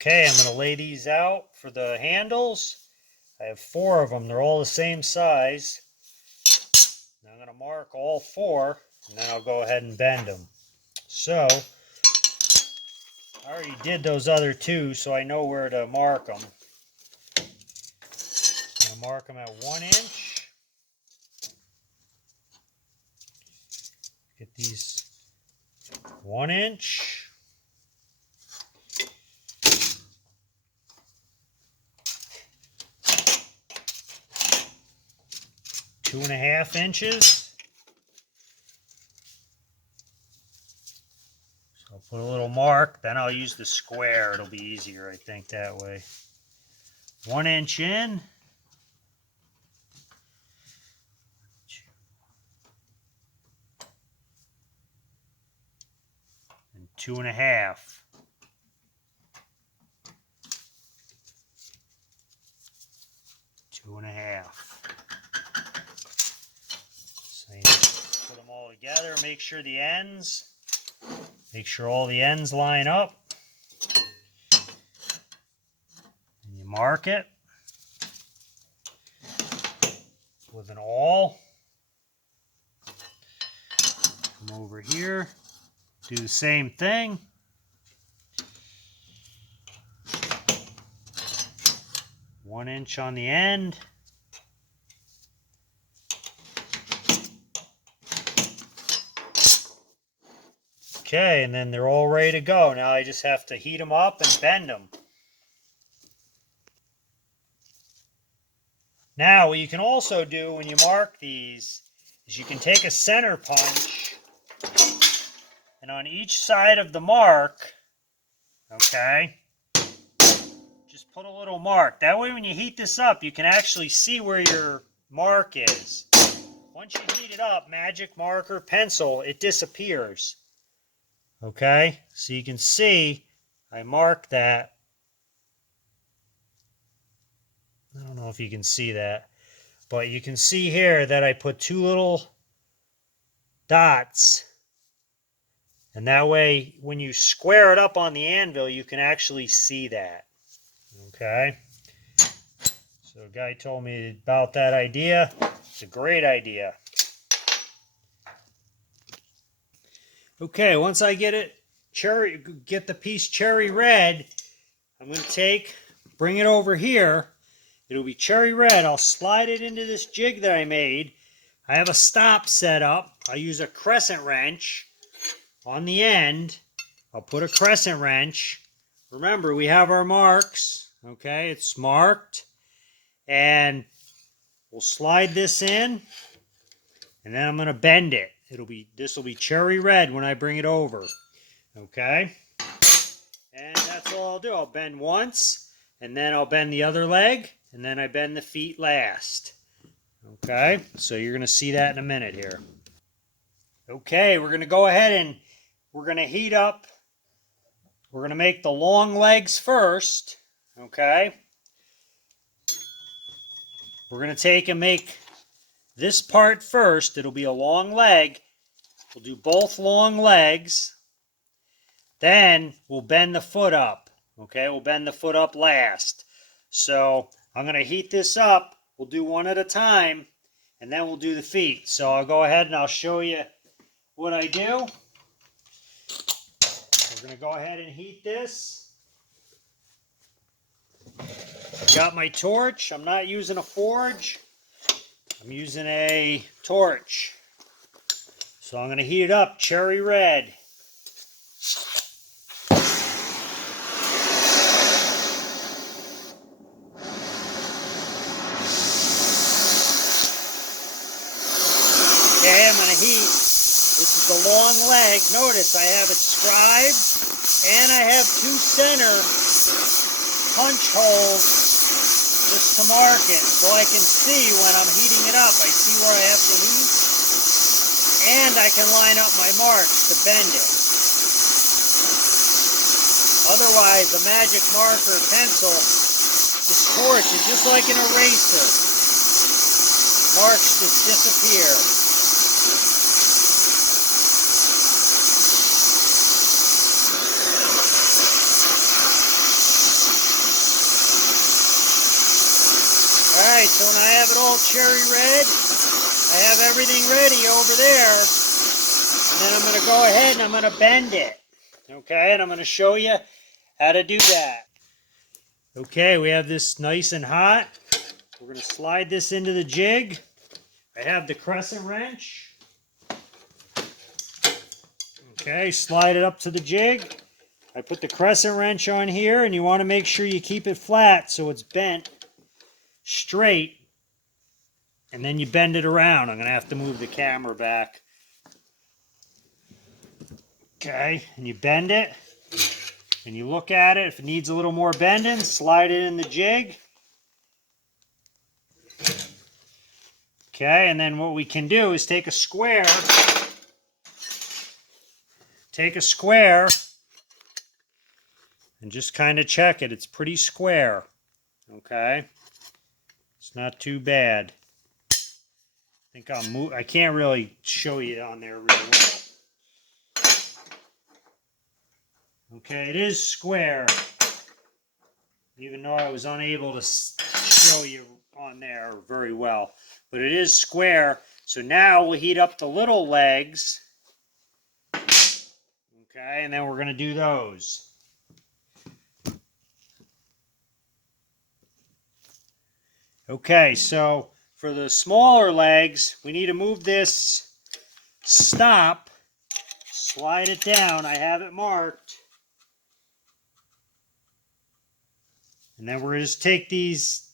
Okay, I'm going to lay these out for the handles. I have 4 of them. They're all the same size. Now I'm going to mark all 4, and then I'll go ahead and bend them. So, I already did those other 2, so I know where to mark them. I'm going to mark them at 1 inch. Get these 1 inch. 2.5 inches. So I'll put a little mark, then I'll use the square. It'll be easier, I think, that way. 1 inch in. 2.5. Two and a half. So you put them all together. Make sure all the ends line up. And you mark it with an awl. Come over here. Do the same thing. One inch on the end. Okay, and then they're all ready to go. Now I just have to heat them up and bend them. Now, what you can also do when you mark these is you can take a center punch, and on each side of the mark, okay, just put a little mark. That way when you heat this up, you can actually see where your mark is. Once you heat it up, magic marker, pencil, it disappears. Okay, so you can see I marked that. I don't know if you can see that, but you can see here that I put 2 little dots, and that way when you square it up on the anvil, you can actually see that. Okay, so a guy told me about that idea. It's a great idea. Okay, once I get the piece cherry red, I'm going to bring it over here. It'll be cherry red. I'll slide it into this jig that I made. I have a stop set up. I use a crescent wrench on the end. I'll put a crescent wrench. Remember, we have our marks. Okay, it's marked. And we'll slide this in. And then I'm going to bend it. This will be cherry red when I bring it over. Okay? And that's all I'll do. I'll bend once, and then I'll bend the other leg, and then I bend the feet last. Okay? So you're going to see that in a minute here. Okay, we're going to go ahead and we're going to heat up. We're going to make the long legs first. Okay? We're going to take and make this part first. It'll be a long leg. We'll do both long legs. Then we'll bend the foot up. Okay, we'll bend the foot up last. So I'm going to heat this up. We'll do one at a time, and then we'll do the feet. So I'll go ahead and I'll show you what I do. We're going to go ahead and heat this. I've got my torch. I'm not using a forge. I'm using a torch. So I'm going to heat it up cherry red. Okay, I'm going to heat. This is the long leg. Notice I have it scribed, and I have 2 center punch holes just to mark it, so I can see when I'm heating it up. I see where I have to heat, and I can line up my marks to bend it. Otherwise, a magic marker pencil distorts it just like an eraser. Marks just disappear. Alright, so when I have it all cherry red, I have everything ready over there. And then I'm going to go ahead and I'm going to bend it. Okay, and I'm going to show you how to do that. Okay, we have this nice and hot. We're going to slide this into the jig. I have the crescent wrench. Okay, slide it up to the jig. I put the crescent wrench on here, and you want to make sure you keep it flat so it's bent straight. And then you bend it around. I'm going to have to move the camera back. Okay, and you bend it. And you look at it. If it needs a little more bending, slide it in the jig. Okay, and then what we can do is take a square. Take a square and just kind of check it. It's pretty square. Okay, it's not too bad. I think I'll move. I can't really show you on there real well. Okay, it is square, even though I was unable to show you on there very well. But it is square, so now we'll heat up the little legs. Okay, and then we're going to do those. Okay, so for the smaller legs, we need to move this stop, slide it down. I have it marked. And then we're going to just take these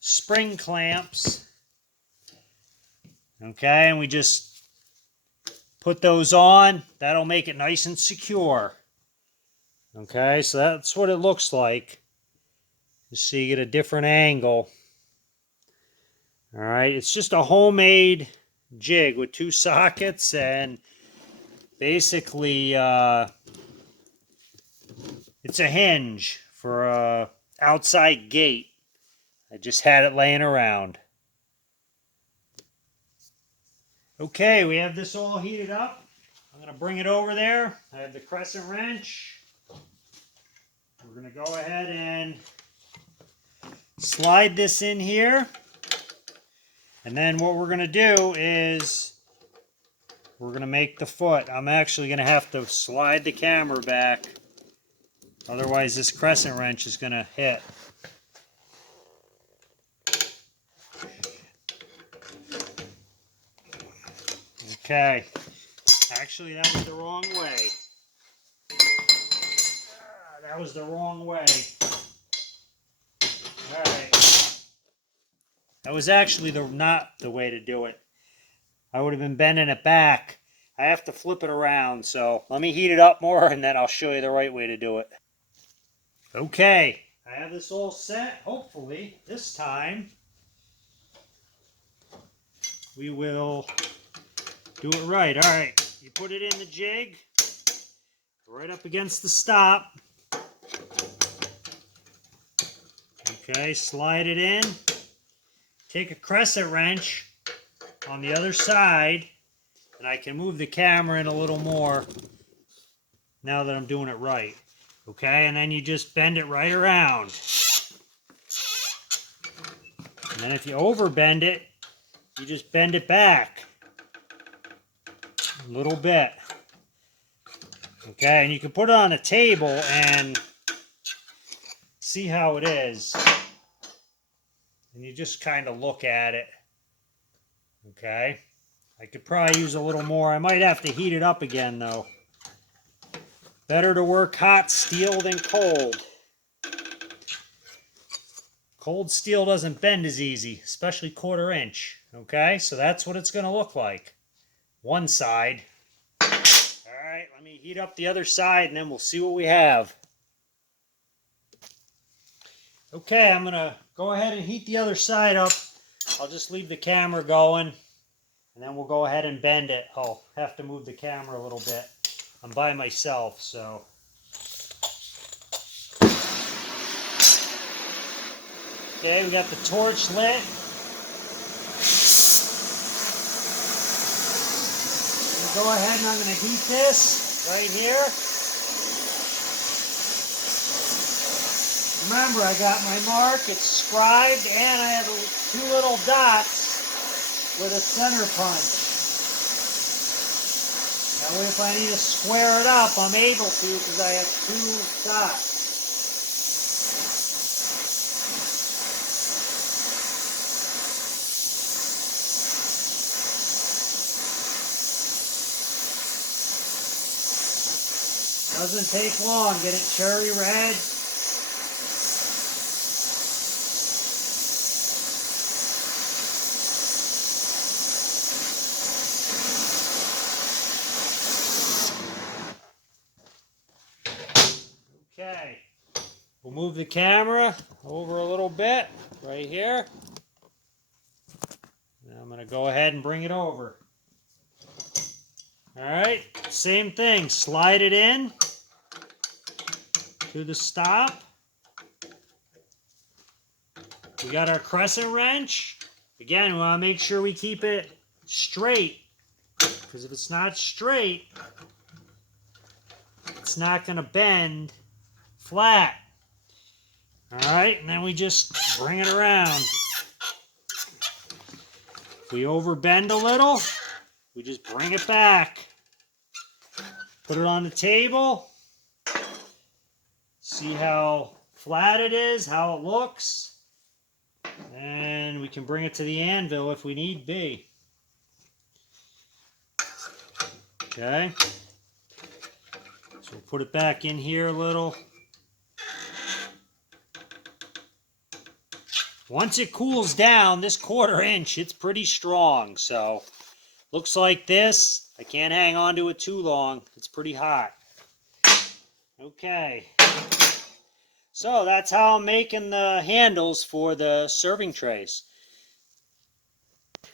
spring clamps, okay, and we just put those on. That'll make it nice and secure. Okay, so that's what it looks like. Just so you get a different angle. All right, it's just a homemade jig with 2 sockets, and basically it's a hinge for a outside gate. I just had it laying around. Okay, we have this all heated up. I'm going to bring it over there. I have the crescent wrench. We're going to go ahead and slide this in here. And then what we're going to do is we're going to make the foot. I'm actually going to have to slide the camera back. Otherwise this crescent wrench is going to hit. Okay. Actually, that was the wrong way. That was the wrong way. Alright. That was actually not the way to do it. I would have been bending it back. I have to flip it around, so let me heat it up more and then I'll show you the right way to do it. Okay, I have this all set. Hopefully, this time we will do it right. Alright, you put it in the jig, right up against the stop. Okay, slide it in. Take a crescent wrench on the other side, and I can move the camera in a little more now that I'm doing it right. Okay, and then you just bend it right around. And then if you overbend it, you just bend it back a little bit. Okay, and you can put it on a table and see how it is. And you just kind of look at it. Okay, I could probably use a little more. I might have to heat it up again though. Better to work hot steel than cold. Cold steel doesn't bend as easy, especially 1/4 inch. Okay, so that's what it's going to look like. One side. Alright, let me heat up the other side and then we'll see what we have. Okay, I'm going to go ahead and heat the other side up. I'll just leave the camera going and then we'll go ahead and bend it. I'll have to move the camera a little bit. I'm by myself, so. Okay, we got the torch lit. Go ahead and I'm going to heat this right here. Remember, I got my mark, it's scribed, and I have two little dots with a center punch. That way if I need to square it up, I'm able to because I have two dots. Doesn't take long, get it cherry red. Okay, we'll move the camera over a little bit right here. Now I'm going to go ahead and bring it over. All right, same thing, slide it in to the stop. We got our crescent wrench. Again, we want to make sure we keep it straight, because if it's not straight, it's not going to bend flat. All right, and then we just bring it around. If we overbend a little, we just bring it back. Put it on the table. See how flat it is, how it looks. And we can bring it to the anvil if we need be. Okay. So we'll put it back in here a little. Once it cools down, this 1/4 inch, it's pretty strong. So looks like this. I can't hang on to it too long. It's pretty hot. Okay. So that's how I'm making the handles for the serving trays.